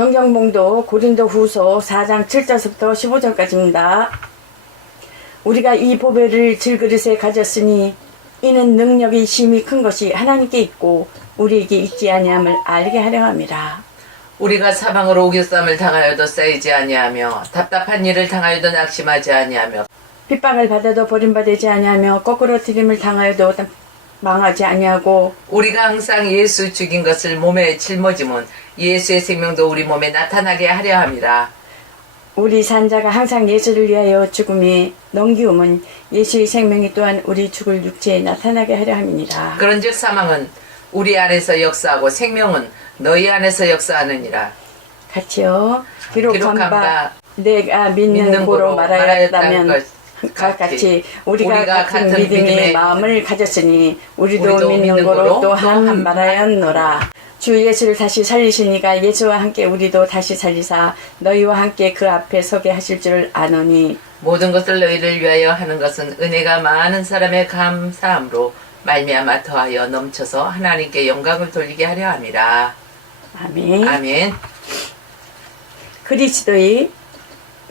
성경봉도 고린도후서 4장 7절부터 15절까지입니다. 우리가 이 보배를 질그릇에 가졌으니 이는 능력이 심히 큰 것이 하나님께 있고 우리에게 있지 아니함을 알게 하려 함이라. 우리가 사방으로 우겨쌈을 당하여도 쌓이지 아니하며 답답한 일을 당하여도 낙심하지 아니하며 핍박을 받아도 버림받지 아니하며 거꾸로 들임을 당하여도 망하지 아니하고 우리가 항상 예수 죽인 것을 몸에 짊어지면 예수의 생명도 우리 몸에 나타나게 하려 함이라. 우리 산자가 항상 예수를 위하여 죽음에 넘기움은 예수의 생명이 또한 우리 죽을 육체에 나타나게 하려 함이니라. 그런즉 사망은 우리 안에서 역사하고 생명은 너희 안에서 역사하느니라. 같이요. 기록한 바 내가 믿는 고로 말하였다면 같이 우리가 같은 믿음의 마음을 가졌으니 우리도 믿는 고로 또한 말하였노라. 주 예수를 다시 살리시니가 예수와 함께 우리도 다시 살리사 너희와 함께 그 앞에 서게 하실 줄 아노니 모든 것을 너희를 위하여 하는 것은 은혜가 많은 사람의 감사함으로 말미암아 더하여 넘쳐서 하나님께 영광을 돌리게 하려 함이라. 아멘. 아멘. 그리스도의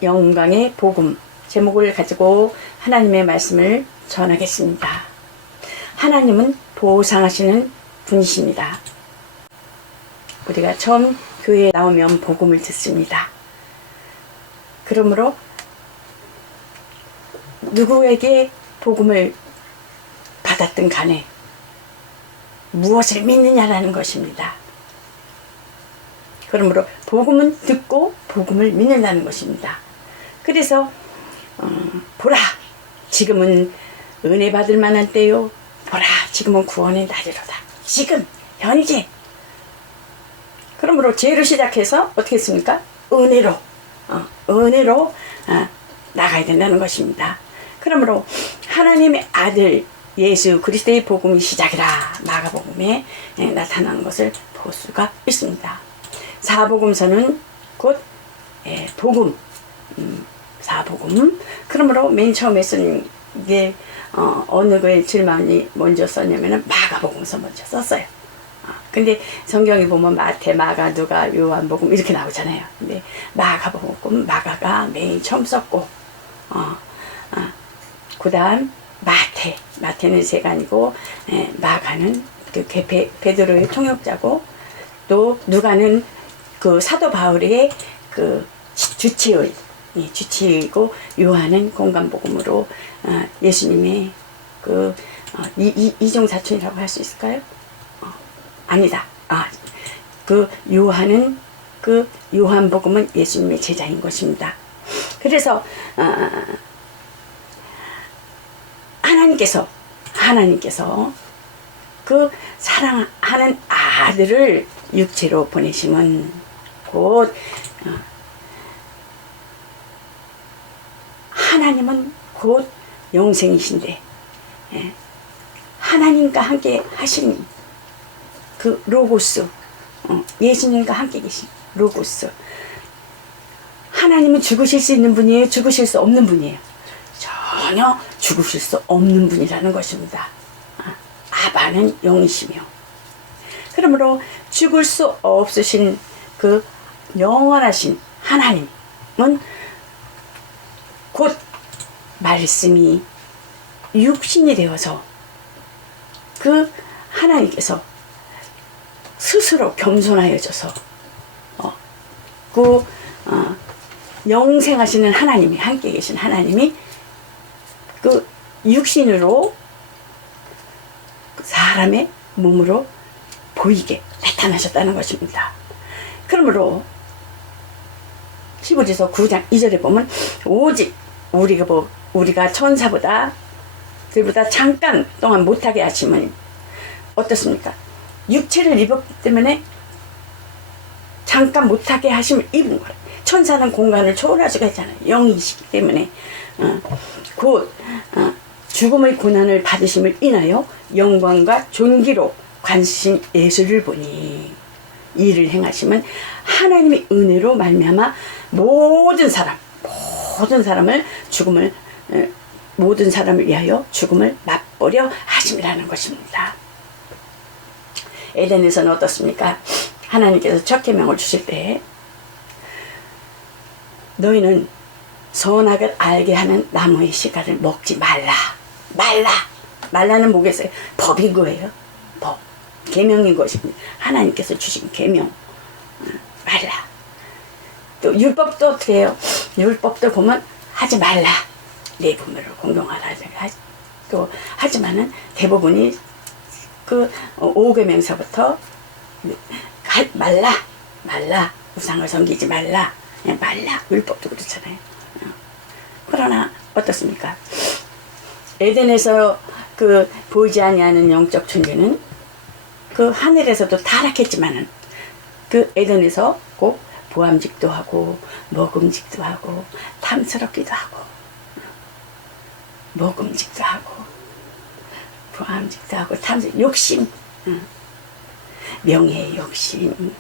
영광의 복음 제목을 가지고 하나님의 말씀을 전하겠습니다. 하나님은 보상하시는 분이십니다. 우리가 처음 교회에 나오면 복음을 듣습니다. 그러므로 누구에게 복음을 받았든 간에 무엇을 믿느냐라는 것입니다. 그러므로 복음은 듣고 복음을 믿는다는 것입니다. 그래서 보라 지금은 은혜 받을 만한 때요. 보라 지금은 구원의 날이로다. 지금 현재. 그러므로 죄로 시작해서 어떻게 했습니까? 은혜로 나가야 된다는 것입니다. 그러므로 하나님의 아들 예수 그리스도의 복음이 시작이라 마가복음에 나타나는 것을 볼 수가 있습니다. 사복음서는 곧 복음, 사복음. 그러므로 맨 처음에 쓴 게 어느 거에 제일 많이 먼저 썼냐면은 마가복음서 먼저 썼어요. 근데 성경에 보면 마태, 마가, 누가, 요한복음 이렇게 나오잖아요. 근데 마가복음, 마가가 맨 처음 썼고, 그 다음 마태는 세간이고, 마가는 그 베드로의 통역자고, 또 누가는 그 사도 바울의 그 주치의고, 요한은 공간복음으로 예수님의 그 이종사촌이라고 할 수 있을까요? 아니다. 그 요한은 그 요한복음은 예수님의 제자인 것입니다. 그래서 하나님께서 그 사랑하는 아들을 육체로 보내심은 곧 하나님은 곧 영생이신데 하나님과 함께 하신 그 로고스, 예수님과 함께 계신 로고스. 하나님은 죽으실 수 있는 분이에요? 죽으실 수 없는 분이에요? 전혀 죽으실 수 없는 분이라는 것입니다. 아바는 영이시며. 그러므로 죽을 수 없으신 그 영원하신 하나님은 곧 말씀이 육신이 되어서 그 하나님께서 스스로 겸손하여져서 영생하시는 하나님이 함께 계신 하나님이 그 육신으로 사람의 몸으로 보이게 나타나셨다는 것입니다. 그러므로 히브리서 9장 2절에 보면 오직 우리가 천사보다 들보다 잠깐 동안 못하게 하시면 어떻습니까? 육체를 입었기 때문에 잠깐 못하게 하심을 입은 거예요. 천사는 공간을 초월할 수가 있잖아요. 영이시기 때문에 곧 죽음의 고난을 받으심을 인하여 영광과 존귀로 관신 예수를 보니 이를 행하시면 하나님의 은혜로 말미암아 모든 사람을 위하여 죽음을 맛보려 하심이라는 것입니다. 에덴에서는 어떻습니까? 하나님께서 첫 계명을 주실 때 너희는 선악을 알게 하는 나무의 씨가를 먹지 말라. 말라는 뭐겠어요? 법인 거예요. 법. 계명인 것입니다. 하나님께서 주신 계명. 말라. 또 율법도 어떻게 해요? 율법도 보면 하지 말라. 내 부모를 공경하라. 또 하지만은 대부분이 그 5계명서부터 말라. 우상을 섬기지 말라. 말라. 율법도 그렇잖아요. 그러나 어떻습니까? 에덴에서 그 보이지 아니하는 영적 존재는 그 하늘에서도 타락했지만은 그 에덴에서 꼭 보암직도 하고 먹음직도 하고 탐스럽기도 하고 먹음직도 하고 보암직도 하고 욕심, 명예의 욕심,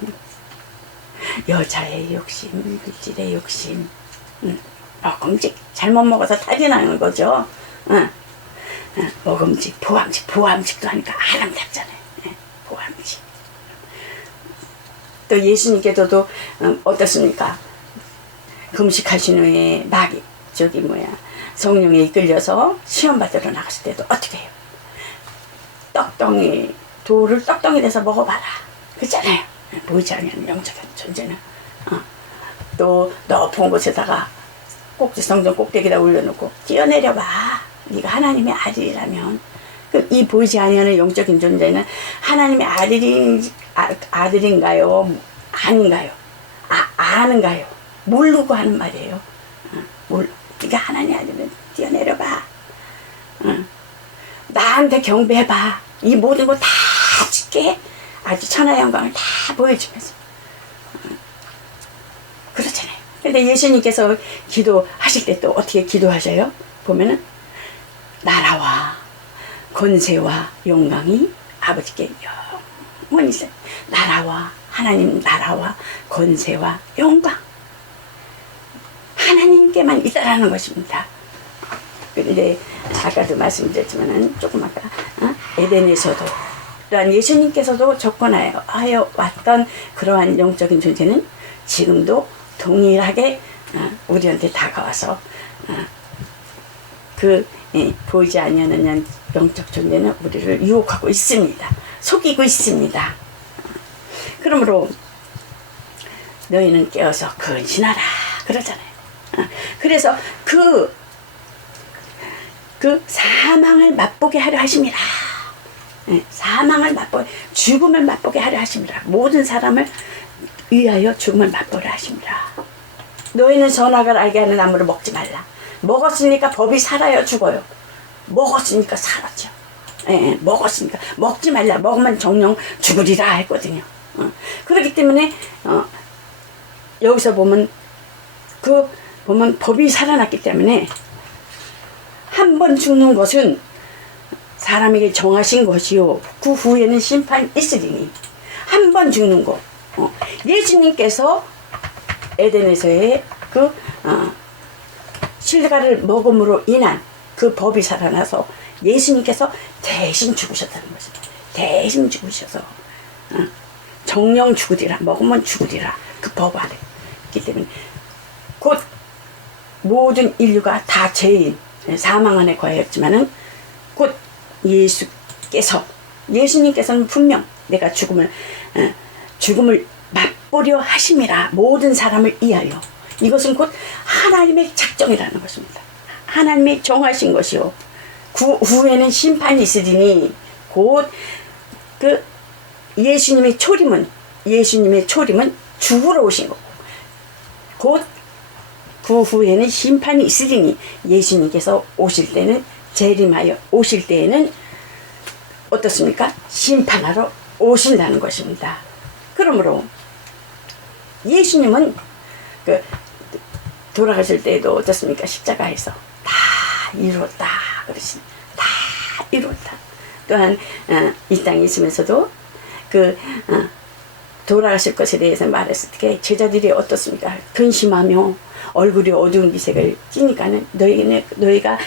여자의 욕심, 물질의 욕심, 먹음직 잘못 먹어서 탈이 나는 거죠. 먹음직, 보암직도 하니까 아름답잖아요. 보암직. 또 예수님께서도 어떻습니까? 금식하신 후에 성령에 이끌려서 시험 받으러 나갔을 때도 어떻게 해요? 돌을 떡덩이 돼서 먹어봐라. 그렇잖아요. 보이지 않는 영적인 존재는. 또 높은 곳에다가 성전 꼭대기에다 올려놓고 뛰어내려봐. 네가 하나님의 아들이라면. 이 보이지 아니하는 영적인 존재는 하나님의 아들인가요? 아닌가요? 아는가요? 모르고 하는 말이에요. 네가 하나님의 아들은 뛰어내려봐. 나한테 경배해봐. 이 모든 거 다 짓게 아주 천하의 영광을 다 보여주면서. 그렇잖아요. 근데 예수님께서 기도하실 때 또 어떻게 기도하셔요? 보면은 나라와 권세와 영광이 아버지께 영원히 있어요. 하나님 나라와 권세와 영광 하나님께만 있다라는 것입니다. 그런데 아까도 말씀드렸지만은 조금 아까 에덴에서도 또한 예수님께서도 접근하여 왔던 그러한 영적인 존재는 지금도 동일하게 우리한테 다가와서 보이지 아니하는 영적 존재는 우리를 유혹하고 있습니다. 속이고 있습니다. 그러므로 너희는 깨어서 근신하라 그러잖아요. 그래서 그 사망을 맛보게 하려 하심이라. 사망을 죽음을 맛보게 하려 하심이라. 모든 사람을 위하여 죽음을 맛보려 하심이라. 너희는 선악을 알게 하는 나무를 먹지 말라. 먹었으니까 법이 살아요, 죽어요? 먹었으니까 살았죠. 먹었으니까 먹지 말라. 먹으면 정령 죽으리라 했거든요. 그렇기 때문에 여기서 보면 법이 살아났기 때문에 한 번 죽는 것은 사람에게 정하신 것이요 그 후에는 심판이 있으리니. 한 번 죽는 것. 예수님께서 에덴에서의 실과를 먹음으로 인한 그 법이 살아나서 예수님께서 대신 죽으셨다는 것입니다. 대신 죽으셔서 정령 죽으리라. 먹으면 죽으리라. 그 법 아래 있기 때문에 곧 모든 인류가 다 죄인 사망 안에 거하였지만은 곧 예수님께서는 분명 내가 죽음을 맛보려 하심이라. 모든 사람을 위하여. 이것은 곧 하나님의 작정이라는 것입니다. 하나님의 정하신 것이요 그 후에는 심판이 있으리니. 곧 예수님의 초림은 죽으러 오신 거고 곧 그 후에는 심판이 있으리니. 예수님께서 오실 때는 재림하여 오실 때에는 어떻습니까? 심판하러 오신다는 것입니다. 그러므로 예수님은 돌아가실 때에도 어떻습니까? 십자가에서 다 이루었다 그러신. 다 이루었다. 또한 이 땅에 있으면서도 돌아가실 것에 대해서 말했을 때 제자들이 어떻습니까? 근심하며 얼굴이 어두운 기색을 띠니까는 너희가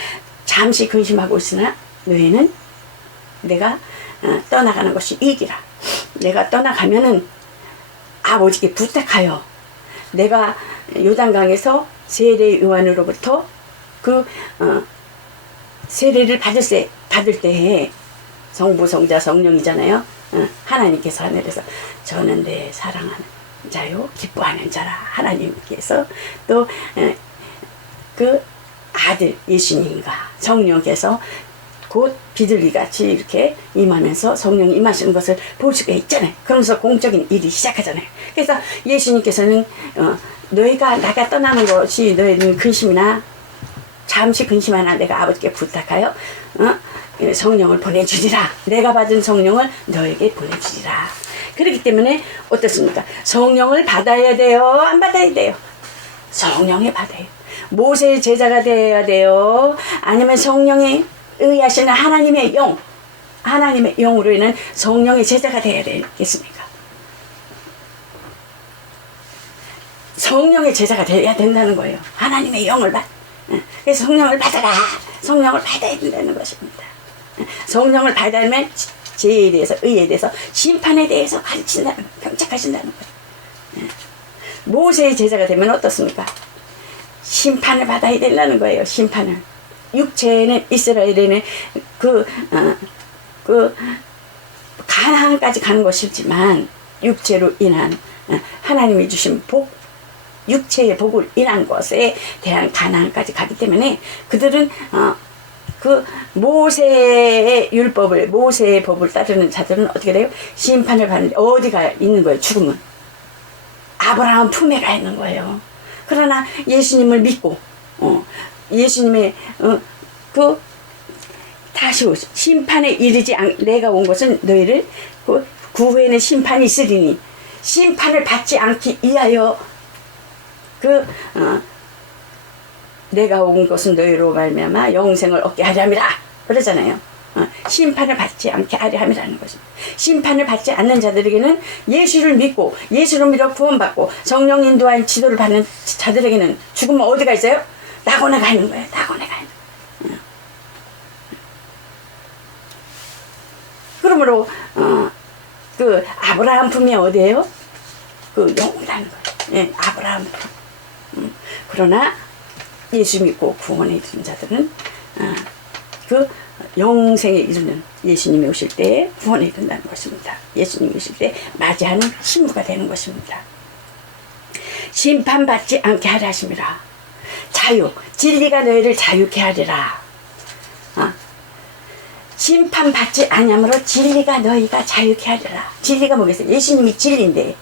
잠시 근심하고 있으나 너희는 내가 떠나가는 것이 이익이라. 내가 떠나가면은 아버지께 부탁하여 내가 요단강에서 세례 요한으로부터 그 세례를 받을 때에 성부, 성자, 성령이잖아요. 하나님께서 하늘에서 저는 내 사랑하는 자요 기뻐하는 자라. 하나님께서 또 그 아들 예수님과 성령께서 곧 비둘기같이 이렇게 임하면서 성령이 임하시는 것을 볼 수가 있잖아요. 그러면서 공적인 일이 시작하잖아요. 그래서 예수님께서는 너희가 나가 떠나는 것이 너희는 근심이나 잠시 근심하나 내가 아버지께 부탁하여 성령을 보내주리라. 내가 받은 성령을 너에게 보내주리라. 그렇기 때문에 어떻습니까? 성령을 받아야 돼요? 안 받아야 돼요? 성령에 받아요. 모세의 제자가 되어야 돼요? 아니면 성령에 의하시는 하나님의 영, 하나님의 영으로 인한 성령의 제자가 되어야 되겠습니까? 성령의 제자가 되어야 된다는 거예요. 하나님의 영을 그래서 성령을 받아라. 성령을 받아야 된다는 것입니다. 성령을 받으면 죄에 대해서, 의에 대해서, 심판에 대해서 가르친다는 거예요. 경책하신다는 거예요. 모세의 제자가 되면 어떻습니까? 심판을 받아야 된다는 거예요. 심판을. 육체는 이스라엘에는 가나안까지 가는 것이지만 육체로 인한 하나님이 주신 복, 육체의 복을 인한 것에 대한 가나안까지 가기 때문에 그들은 그 모세의 율법을, 모세의 법을 따르는 자들은 어떻게 돼요? 심판을 받는데 어디가 있는 거예요? 죽음은 아브라함 품에 가 있는 거예요. 그러나 예수님을 믿고 예수님의 다시 오시 심판에 이르지 내가 온 것은 너희를 그 후에는 심판이 있으리니 심판을 받지 않기 위하여 내가 온 것은 너희로 말미암아 영생을 얻게 하려 함이라 그러잖아요. 심판을 받지 않게 하려 함이라는 것입니다. 심판을 받지 않는 자들에게는 예수를 믿고 예수를 믿어 구원받고 성령 인도한 지도를 받는 자들에게는 죽으면 어디가 있어요? 낙원에 가 있는 거예요. 낙원에 가 있는 거예요. 그러므로 그 아브라함 품이 어디예요? 그 영이라는 거예요. 예, 아브라함 품. 그러나 예수 믿고 구원에 이르는 자들은 그 영생에 이르는 예수님이 오실 때 구원에 이른다는 것입니다. 예수님이 오실 때 맞이하는 신부가 되는 것입니다. 심판받지 않게 하려 하심이라. 자유, 진리가 너희를 자유케 하리라. 심판받지 아니함으로 진리가 너희가 자유케 하리라. 진리가 뭐겠어요? 예수님이 진리인데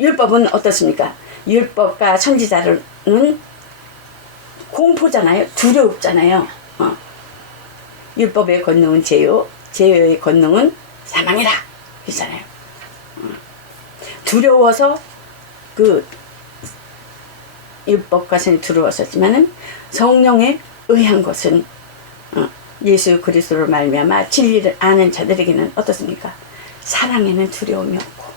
율법은 어떻습니까? 율법과 선지자는 공포잖아요. 두렵잖아요. 율법의 권능은 죄요, 죄의 권능은 사망이라 그러잖아요. 두려워서 그 율법과 선이 두려웠었지만은 성령에 의한 것은 예수 그리스도로 말미암아 진리를 아는 자들에게는 어떻습니까? 사랑에는 두려움이 없고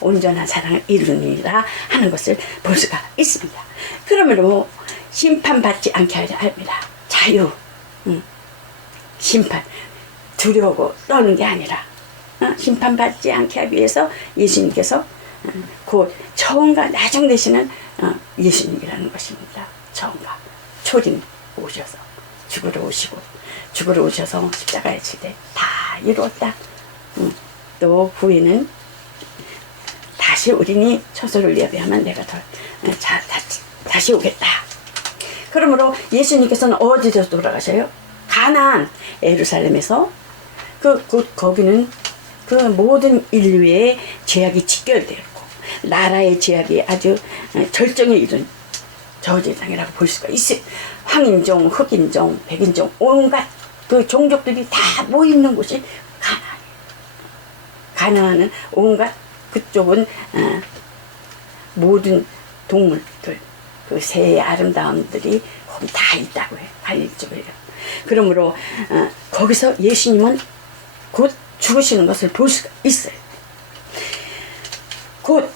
온전한 사랑을 이루니라 하는 것을 볼 수가 있습니다. 그러므로 심판받지 않게 하려 합니다. 자유, 심판, 두려워 떠는 게 아니라 심판받지 않게 하기 위해서 예수님께서 곧 처음과 나중 되시는 예수님이라는 것입니다. 처음과 초림 오셔서 죽으러 오셔서 십자가에 지되 다 이루었다. 또 후에는 다시 우리니 처소를 예배하면 내가 다시 오겠다. 그러므로 예수님께서는 어디서 돌아가셔요? 가나안, 예루살렘에서 거기는 그 모든 인류의 죄악이 직결되어 있고 나라의 죄악이 아주 절정에 이른 저지상이라고 볼 수가 있어요. 황인종, 흑인종, 백인종 온갖 그 종족들이 다 모이는 곳이 가나안이에요. 가나안은 온갖 그쪽은 모든 동물들 그 새의 아름다움들이 거기 다 있다고 해요. 갈릴리 쪽이에요. 그러므로 거기서 예수님은 곧 죽으시는 것을 볼 수가 있어요. 곧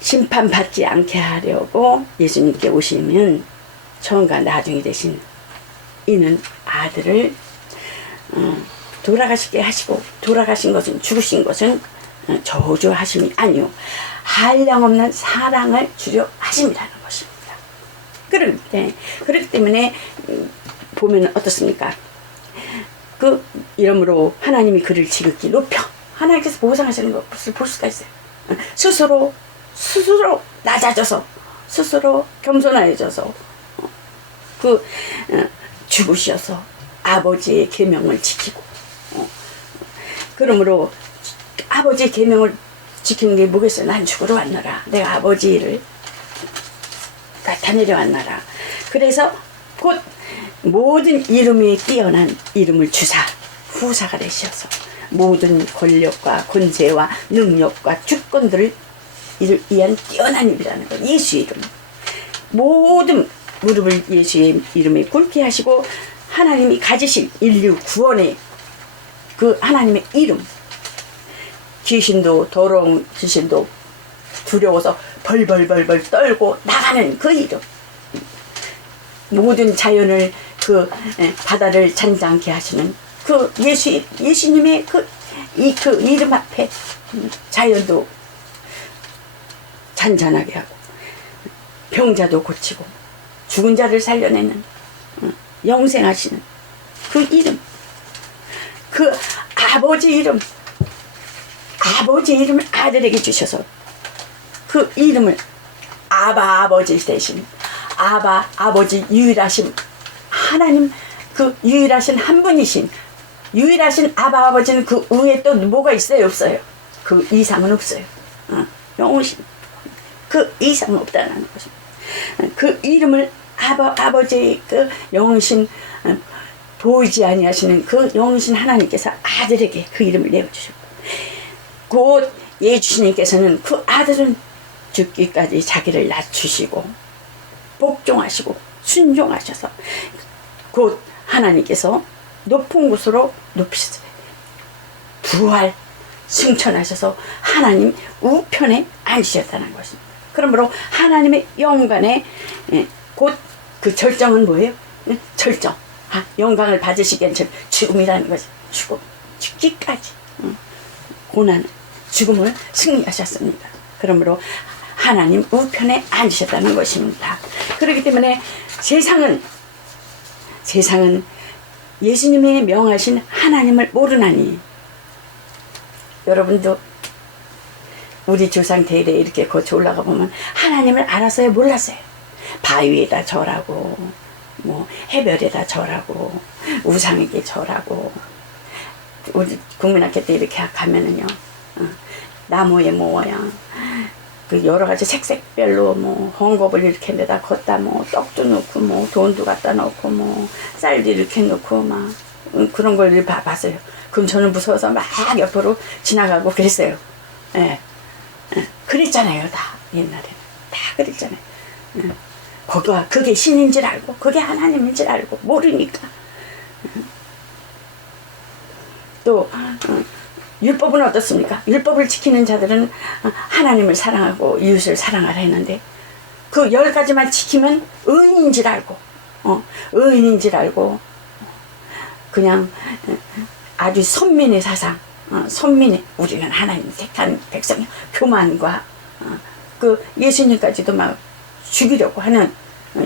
심판받지 않게 하려고 예수님께 오시면 처음과 나중이 되신 이는 아들을 돌아가시게 하시고 돌아가신 것은 죽으신 것은 저주하심이 아니요 한량없는 사랑을 주려 하심이라는 것입니다. 그렇기 때문에 보면 어떻습니까? 그 이러므로 하나님이 그를 지극히 높여 하나님께서 보상하시는 것을 볼 수가 있어요. 스스로 낮아져서 스스로 겸손해져서 죽으셔서 아버지의 계명을 지키고 그러므로 아버지의 계명을 지키는 게 뭐겠어요? 난 죽으러 왔노라. 내가 아버지를 나타내려 왔노라. 그래서 곧 모든 이름에 뛰어난 이름을 주사 후사가 되셔서 모든 권력과 권세와 능력과 주권들을 위한 뛰어난 이름이라는 것. 예수의 이름. 모든 무릎을 예수의 이름에 꿇게 하시고 하나님이 가지신 인류 구원의 그 하나님의 이름. 귀신도 더러운 귀신도 두려워서 벌벌벌벌 떨고 나가는 그 이름. 모든 자연을 바다를 잔잔케 하시는 그 예수님의 그 이름 앞에 자연도 잔잔하게 하고 병자도 고치고 죽은 자를 살려내는 영생하시는 그 이름, 그 아버지 이름을 아들에게 주셔서 그 이름을 아버지 대신 아버지 유일하신 하나님 그 유일하신 한 분이신 유일하신 아버지는 그 위에 또 뭐가 있어요? 없어요? 그 이상은 없어요. 영원신 그 이상은 없다는 것입니다. 그 이름을 아버지의 그 영신 보이지 아니하시는 그 영신 하나님께서 아들에게 그 이름을 내어주셨고 곧 예수님께서는 그 아들은 죽기까지 자기를 낮추시고 복종하시고 순종하셔서 곧 하나님께서 높은 곳으로 높이셨어요. 부활 승천하셔서 하나님 우편에 앉으셨다는 것입니다. 그러므로 하나님의 영광에 곧 그 절정은 뭐예요? 절정. 영광을 받으시기엔 죽음이라는 것이 죽기까지 고난 죽음을 승리하셨습니다. 그러므로 하나님 우편에 앉으셨다는 것입니다. 그렇기 때문에 세상은 예수님의 명하신 하나님을 모르나니 여러분도 우리 조상 대례 이렇게 거쳐 올라가 보면 하나님을 알았어요? 몰랐어요? 바위에다 절하고 뭐 해별에다 절하고 우상에게 절하고 우리 국민학교 때 이렇게 가면은요 나무의 모양 그 여러 가지 색색별로 뭐 헝겊을 이렇게 내다 걷다 뭐 떡도 넣고 뭐 돈도 갖다 넣고 뭐 쌀도 이렇게 넣고 막 그런 걸 봤어요. 그럼 저는 무서워서 막 옆으로 지나가고 그랬어요. 그랬잖아요. 다 옛날에 다 그랬잖아요. 거기가 그게 신인 줄 알고 그게 하나님인 줄 알고 모르니까 또 율법은 어떻습니까? 율법을 지키는 자들은 하나님을 사랑하고 이웃을 사랑하라 했는데 그 10가지만 지키면 의인인 줄 알고 의인인 줄 알고 그냥 아주 선민의 사상 선민의 우리는 하나님 택한 백성이 교만과 그 예수님까지도 막 죽이려고 하는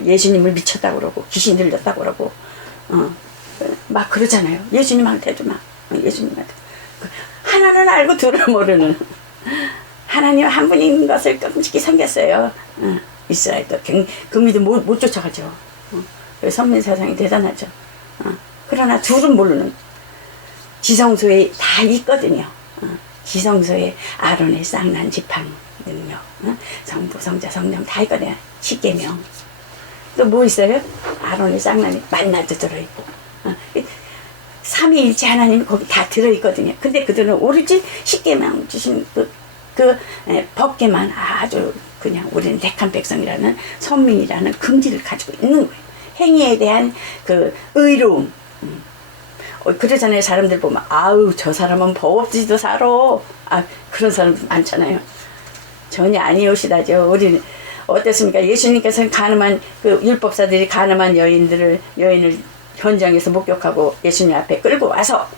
예수님을 미쳤다고 그러고 귀신 들렸다고 그러고 막 그러잖아요. 예수님한테도 막 예수님한테 하나는 알고 둘을 모르는 하나님 한 분인 것을 끔찍히 섬겼어요. 이스라엘도 그 믿음 못 쫓아가죠. 선민 사상이 대단하죠. 그러나 둘은 모르는 지성소에 다 있거든요. 지성소에 아론의 쌍난 지팡 능력, 성부 성자 성령 다 있거든요. 십계명. 또 뭐 있어요? 아론의 쌍난이 만나도 들어있고 삼위일체 하나님 거기 다 들어있거든요. 근데 그들은 오로지 십계명 주신 그 법계만 아주 그냥 우리는 택한 백성이라는 선민이라는 긍지를 가지고 있는 거예요. 행위에 대한 그 의로움. 그러잖아요. 사람들 보면 아우 저 사람은 법 없이도 살아. 그런 사람들 많잖아요. 전혀 아니오시다죠. 우리는 어땠습니까? 예수님께서는 가늠한 그 율법사들이 가늠한 여인을 현장에서 목격하고 예수님 앞에 끌고 와서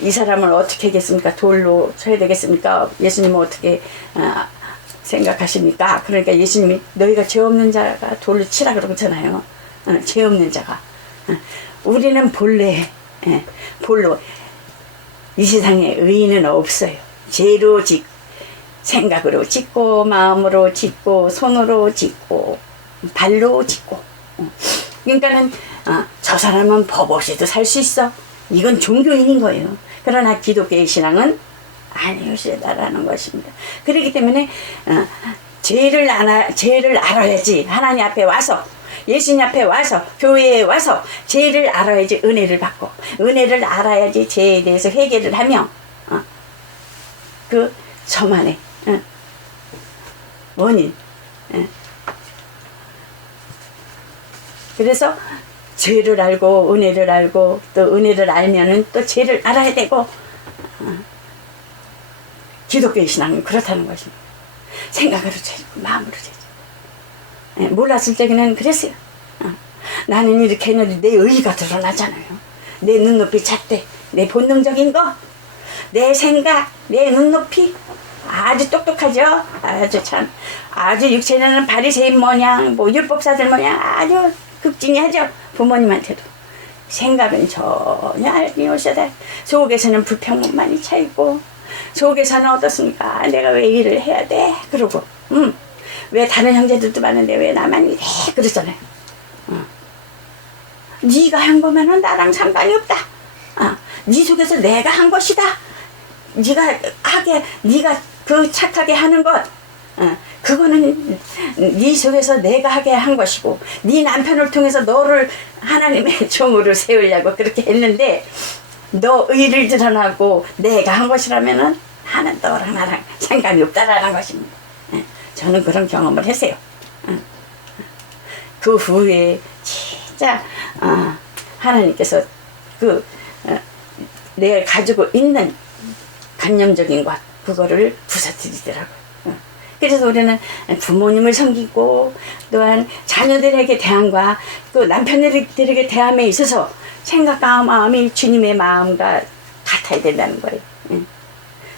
이 사람을 어떻게 하겠습니까? 돌로 쳐야 되겠습니까? 예수님은 어떻게 생각하십니까? 그러니까 예수님이 너희가 죄 없는 자가 돌로 치라 그러잖아요. 죄 없는 자가. 우리는 본래 볼로 이 세상에 의인은 없어요. 죄로 짓고 생각으로 짓고 마음으로 짓고 손으로 짓고 발로 짓고 그러니까는 저 사람은 법 없이도 살 수 있어. 이건 종교인인 거예요. 그러나 기독교의 신앙은 아니오시다라는 것입니다. 그렇기 때문에 죄를 알아야지 하나님 앞에 와서 예수님 앞에 와서 교회에 와서 죄를 알아야지 은혜를 받고 은혜를 알아야지 죄에 대해서 회개를 하며 그 저만의 원인 그래서 죄를 알고 은혜를 알고 또 은혜를 알면은 또 죄를 알아야 되고 기독교의 신앙은 그렇다는 것입니다. 생각으로 죄지고 마음으로 죄지고 몰랐을 적에는 그랬어요. 나는 이렇게 했는데 내 의의가 드러나잖아요. 내 눈높이 잣대 내 본능적인 거 내 생각 내 눈높이 아주 똑똑하죠. 아주 참 아주 육체는 바리새인 모양 뭐 율법사들 모양 아주 극진히하죠. 부모님한테도 생각은 전혀 알기 오셔다. 속에서는 불평만이 차있고 속에서는 어떻습니까? 내가 왜 일을 해야 돼? 그러고 왜 다른 형제들도 많은데 왜 나만 이래? 그러잖아요. 네가 한 거면은 나랑 상관이 없다. 네 속에서 내가 한 것이다. 네가 그 착하게 하는 것 그거는 네 속에서 내가 하게 한 것이고 네 남편을 통해서 너를 하나님의 종으로 세우려고 그렇게 했는데 너 의를 드러나고 내가 한 것이라면은 하는 너랑 나랑 상관이 없다라는 것입니다. 저는 그런 경험을 했어요. 그 후에 진짜 하나님께서 내가 가지고 있는 관념적인 것 그거를 부서뜨리더라고요. 그래서 우리는 부모님을 섬기고 또한 자녀들에게 대함과 또 남편들에게 대함에 있어서 생각과 마음이 주님의 마음과 같아야 된다는 거예요.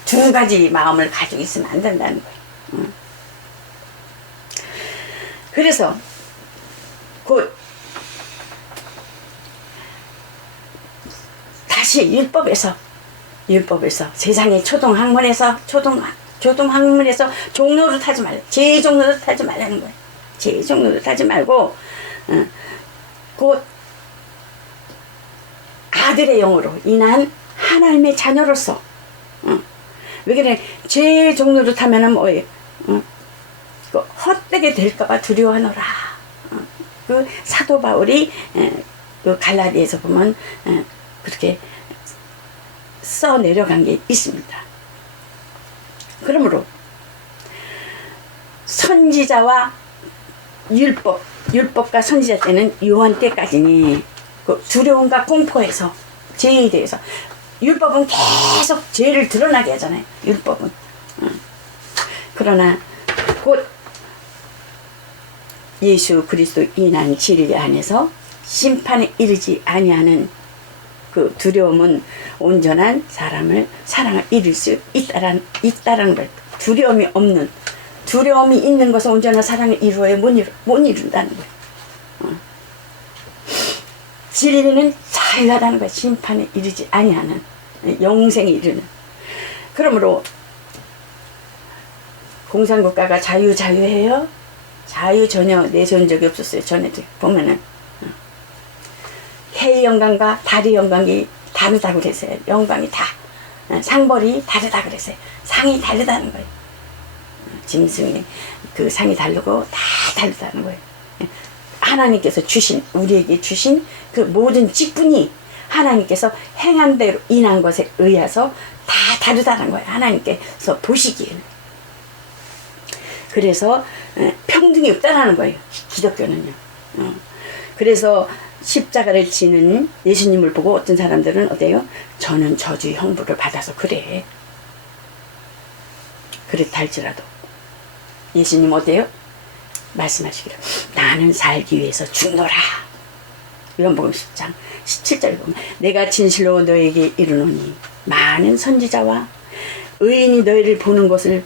두 가지 마음을 가지고 있으면 안 된다는 거예요. 그래서 곧 다시 율법에서 세상의 초등학문에서 종로를 타지 말라. 제 종로를 타지 말라는 거예요. 제 종로를 타지 말고 곧 아들의 영으로 인한 하나님의 자녀로서 왜 그래? 제 종로를 타면은 뭐예요? 헛되게 될까봐 두려워하노라. 그 사도 바울이 그 갈라디아에서 보면 그렇게 써 내려간 게 있습니다. 그러므로 선지자와 율법과 선지자 때는 요한 때까지니 그 두려움과 공포에서 죄에 대해서 율법은 계속 죄를 드러나게 하잖아요. 율법은 그러나 곧 예수 그리스도 인한 진리 안에서 심판에 이르지 아니하는 그 두려움은 온전한 사랑을 이룰 수 있다라는 걸 두려움이 있는 것은 온전한 사랑을 이루어야 못 이룬다는 거예요. 진리는 자유하다는 거예요. 심판에 이르지 아니하는 영생에 이르는. 그러므로 공산국가가 자유해요. 자유 전혀 내세운 적이 없었어요. 전에도 보면은 해의 영광과 달의 영광이 다르다고 그랬어요. 영광이 다 상벌이 다르다 그랬어요. 상이 다르다는 거예요. 짐승이 그 상이 다르고 다 다르다는 거예요. 하나님께서 우리에게 주신 그 모든 직분이 하나님께서 행한 대로 인한 것에 의해서 다 다르다는 거예요. 하나님께서 보시기에는. 그래서 평등이 없다라는 거예요. 기독교는요. 그래서 십자가를 지는 예수님을 보고 어떤 사람들은 어때요? 저는 저주 형벌을 받아서 그래. 그렇다 할지라도 예수님 어때요? 말씀하시기를 나는 살기 위해서 죽노라. 요한복음 10장 17절에 보면 내가 진실로 너에게 이르노니 많은 선지자와 의인이 너희를 보는 것을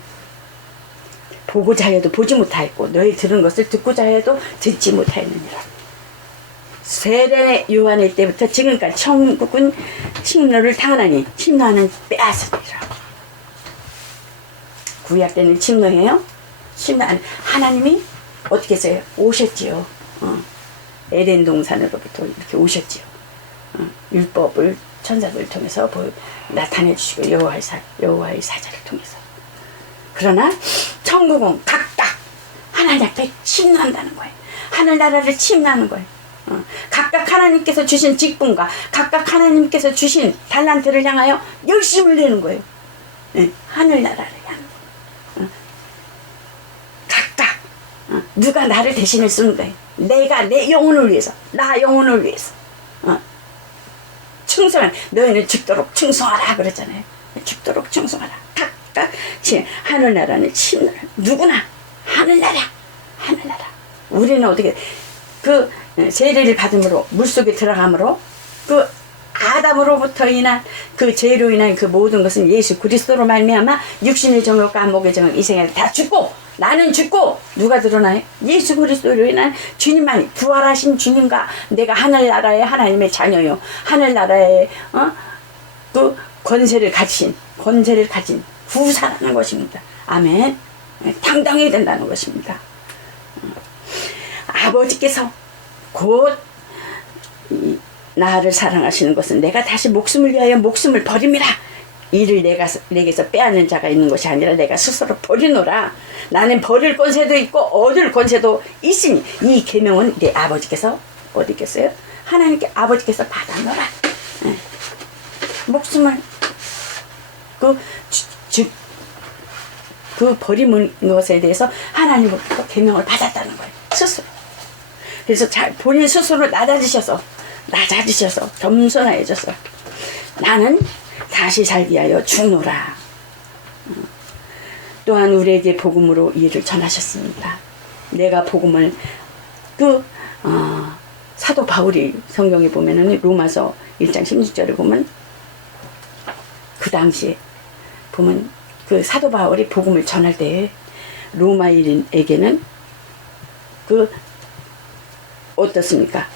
보고자 하여도 보지 못하였고 너희 들은 것을 듣고자 하여도 듣지 못하였느니라. 세례 요한의 때부터 지금까지 천국은 침노를 당하나니 침노하는 빼앗으리라. 구약 때는 침노해요. 침노하는 하나님이 어떻게 했어요? 오셨지요. 에덴 동산으로부터 이렇게 오셨지요. 율법을 천사들을 통해서 나타내 주시고 여호와의 사자를 통해서. 그러나 천국은 각각 하나님 앞에 침노한다는 거예요. 하늘나라를 침노하는 거예요. 각각 하나님께서 주신 직분과 각각 하나님께서 주신 달란트를 향하여 열심을 내는 거예요. 하늘나라를 향하여. 각각 누가 나를 대신해 쓰는 거예요. 내가 내 영혼을 위해서, 나 영혼을 위해서 충성하라. 너희는 죽도록 충성하라 그랬잖아요. 죽도록 충성하라. 각각 하늘나라는 침노를 누구나 하늘나라. 우리는 어떻게 그 세례를 받음으로 물속에 들어감으로 그 아담으로부터 인한 그 죄로 인한 그 모든 것은 예수 그리스도로 말미암아 육신의 정욕과 안목의 정욕 이 생활 다 죽고 나는 죽고 누가 드러나요? 예수 그리스도로 인한 주님만이 부활하신 주님과 내가 하늘나라의 하나님의 자녀요. 하늘나라의 그 권세를 가진 구사라는 것입니다. 아멘. 당당해야 된다는 것입니다. 아버지께서 곧 나를 사랑하시는 것은 내가 다시 목숨을 위하여 목숨을 버림이라. 이를 내게서 빼앗는 자가 있는 것이 아니라 내가 스스로 버리노라. 나는 버릴 권세도 있고 얻을 권세도 있으니 이 계명은 내 아버지께서 어디 있겠어요? 하나님께 아버지께서 받아노라. 목숨을 그 버리는 것에 대해서 하나님으로부터 계명을 받았다는 거예요. 스스로. 그래서 본인 스스로 낮아지셔서 겸손해져서 나는 다시 살기 위하여 죽노라. 또한 우리에게 복음으로 이 일을 전하셨습니다. 내가 복음을 사도 바울이 성경에 보면은 로마서 1장 16절에 보면 그 당시에 보면 그 사도 바울이 복음을 전할 때 로마인에게는 어떻습니까?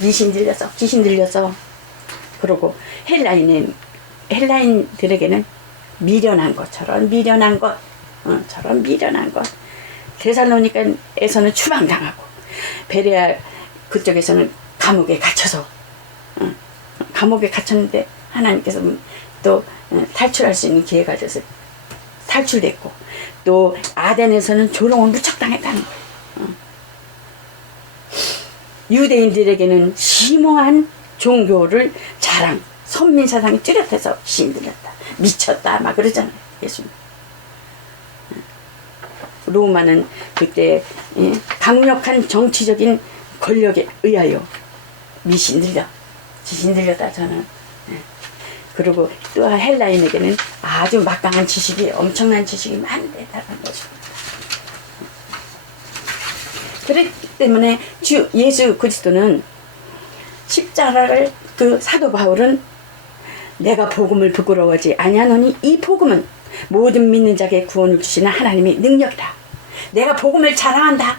귀신 들려서 그러고 헬라인들에게는 미련한 것 데살로니가에서는 추방당하고 베레아 그쪽에서는 감옥에 갇혔는데 하나님께서 또 탈출할 수 있는 기회가 돼서 탈출됐고 또 아덴에서는 조롱을 무척 당했다는 거예요. 유대인들에게는 심오한 종교를 자랑, 선민사상이 뚜렷해서 신들렸다, 미쳤다 막 그러잖아요. 예수님. 로마는 그때 강력한 정치적인 권력에 의하여 지신들렸다 저는. 그리고 또 헬라인에게는 아주 막강한 지식이 엄청난 지식이 많다는 것입니다. 그렇기 때문에 주 예수 그리스도는 십자가를 사도 바울은 내가 복음을 부끄러워하지 아니하노니 이 복음은 모든 믿는 자에게 구원을 주시는 하나님의 능력이다. 내가 복음을 자랑한다.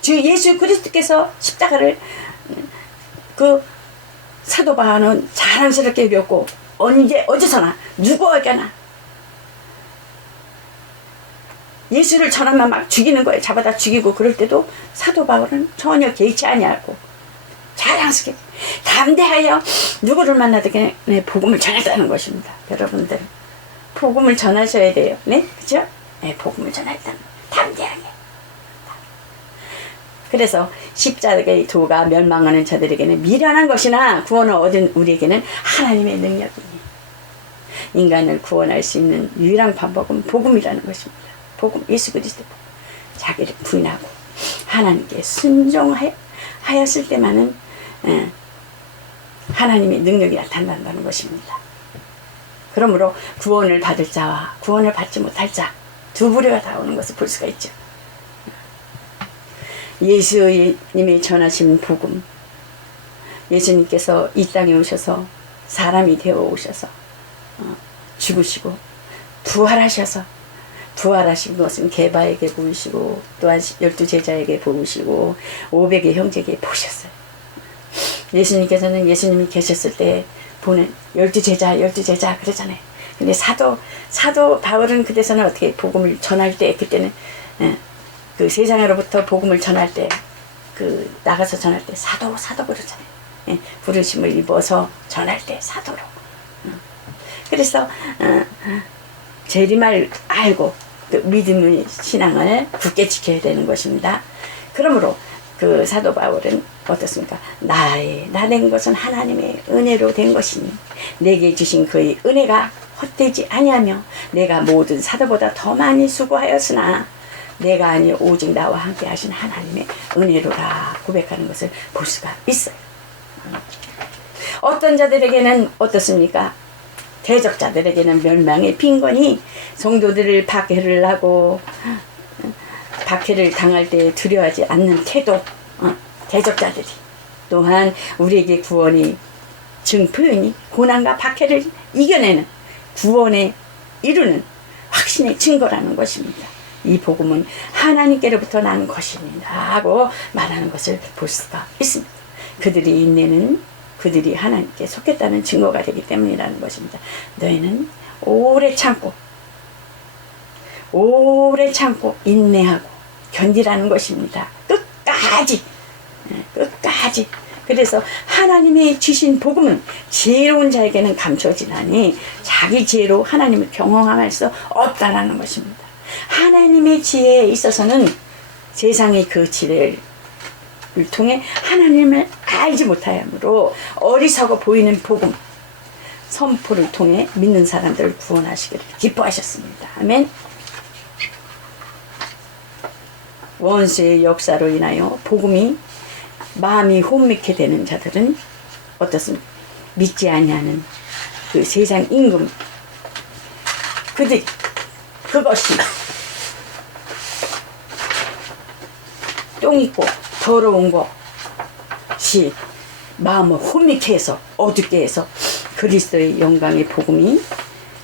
주 예수 그리스도께서 십자가를 사도 바울은 자랑스럽게 여겼고 어디서나 누구에게나 예수를 전하면 막 죽이는 거예요. 잡아다 죽이고 그럴 때도 사도 바울은 전혀 개의치 아니하고 자랑스럽게 담대하여 누구를 만나도 그냥 복음을 전했다는 것입니다. 여러분들 복음을 전하셔야 돼요. 네? 그죠? 네, 복음을 전했다는 담대하게. 그래서 십자가의 도가 멸망하는 자들에게는 미련한 것이나 구원을 얻은 우리에게는 하나님의 능력이니 인간을 구원할 수 있는 유일한 방법은 복음이라는 것입니다. 복음, 예수 그리스도 자기를 부인하고 하나님께 순종하였을 때만은 하나님의 능력이 나타난다는 것입니다. 그러므로 구원을 받을 자와 구원을 받지 못할 자 두 부류가 나오는 것을 볼 수가 있죠. 예수님이 전하신 복음 예수님께서 이 땅에 오셔서 사람이 되어 오셔서 죽으시고 부활하셔서 부활하신 것은 게바에게 보이시고 또한 12제자에게 보이시고 500의 형제에게 보셨어요. 예수님께서는 예수님이 계셨을 때 보는 12제자 그러잖아요. 근데 사도 바울은 그때서는 어떻게 복음을 전할 때 그때는 그 세상으로부터 복음을 전할 때 그 나가서 전할 때 사도 그러잖아요. 부르심을 입어서 전할 때 사도로. 그래서 재림을 알고 그 믿음의 신앙을 굳게 지켜야 되는 것입니다. 그러므로 그 사도 바울은 어떻습니까? 나 된 것은 하나님의 은혜로 된 것이니 내게 주신 그의 은혜가 헛되지 아니하며 내가 모든 사도보다 더 많이 수고하였으나 내가 아니 오직 나와 함께 하신 하나님의 은혜로라 고백하는 것을 볼 수가 있어요. 어떤 자들에게는 어떻습니까? 대적자들에게는 멸망의 빈곤이 성도들을 박해를 하고 박해를 당할 때 두려워하지 않는 태도, 대적자들이 또한 우리에게 구원이 증표이니 고난과 박해를 이겨내는 구원에 이루는 확신의 증거라는 것입니다. 이 복음은 하나님께로부터 난 것입니다 하고 말하는 것을 볼 수가 있습니다. 그들이 인내는 그들이 하나님께 속했다는 증거가 되기 때문이라는 것입니다. 너희는 오래 참고 인내하고 견디라는 것입니다. 끝까지. 그래서 하나님의 주신 복음은 지혜로운 자에게는 감춰지나니 자기 지혜로 하나님을 경험할 수 없다라는 것입니다. 하나님의 지혜에 있어서는 세상의 그 지혜를 통해 하나님을 알지 못하므로 어리석어 보이는 복음 선포를 통해 믿는 사람들을 구원하시기를 기뻐하셨습니다. 아멘. 원수의 역사로 인하여 복음이 마음이 혼미케 되는 자들은 어떻습니까? 믿지 아니하는 그 세상 임금 그것이 똥 있고 더러운 것이 마음을 혼미케 해서 어둡게 해서 그리스도의 영광의 복음이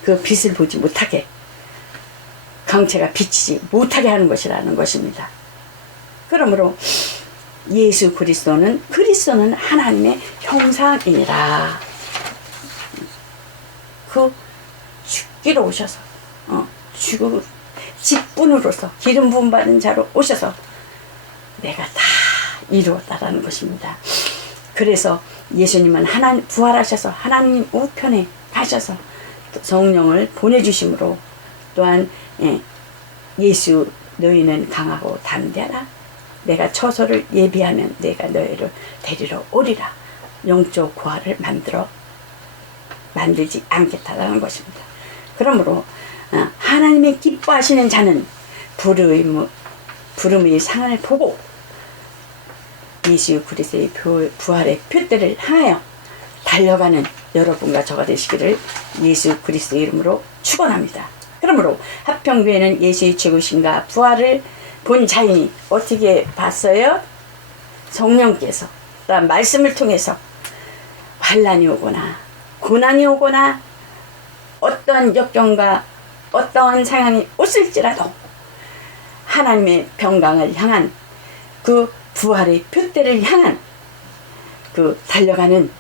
그 빛을 보지 못하게 강체가 비치지 못하게 하는 것이라는 것입니다. 그러므로 예수 그리스도는 하나님의 형상이니라. 그 죽기로 오셔서 직분으로서 기름 부음 받은 자로 오셔서 내가 다 이루었다라는 것입니다. 그래서 예수님은 부활하셔서 하나님 우편에 가셔서 성령을 보내주심으로 또한 예수 너희는 강하고 담대하라. 내가 처소를 예비하면 내가 너희를 데리러 오리라. 영적 고아를 만들지 않겠다라는 것입니다. 그러므로 하나님의 기뻐하시는 자는 부름의 상을 보고 예수 그리스도의 부활의 표대를 향하여 달려가는 여러분과 저가 되시기를 예수 그리스도의 이름으로 축원합니다. 그러므로 합평교회는 예수의 죽으심과 부활을 본 자인이 어떻게 봤어요? 성령께서 또한 말씀을 통해서 환난이 오거나 고난이 오거나 어떤 역경과 어떠한 상황이 왔을지라도 하나님의 평강을 향한 그 부활의 표대를 향한 그 달려가는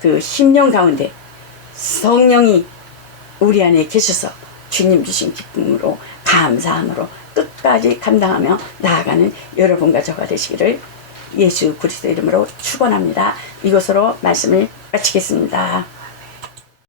그 심령 가운데 성령이 우리 안에 계셔서 주님 주신 기쁨으로 감사함으로 끝까지 감당하며 나아가는 여러분과 저가 되시기를 예수 그리스도 이름으로 축원합니다. 이것으로 말씀을 마치겠습니다.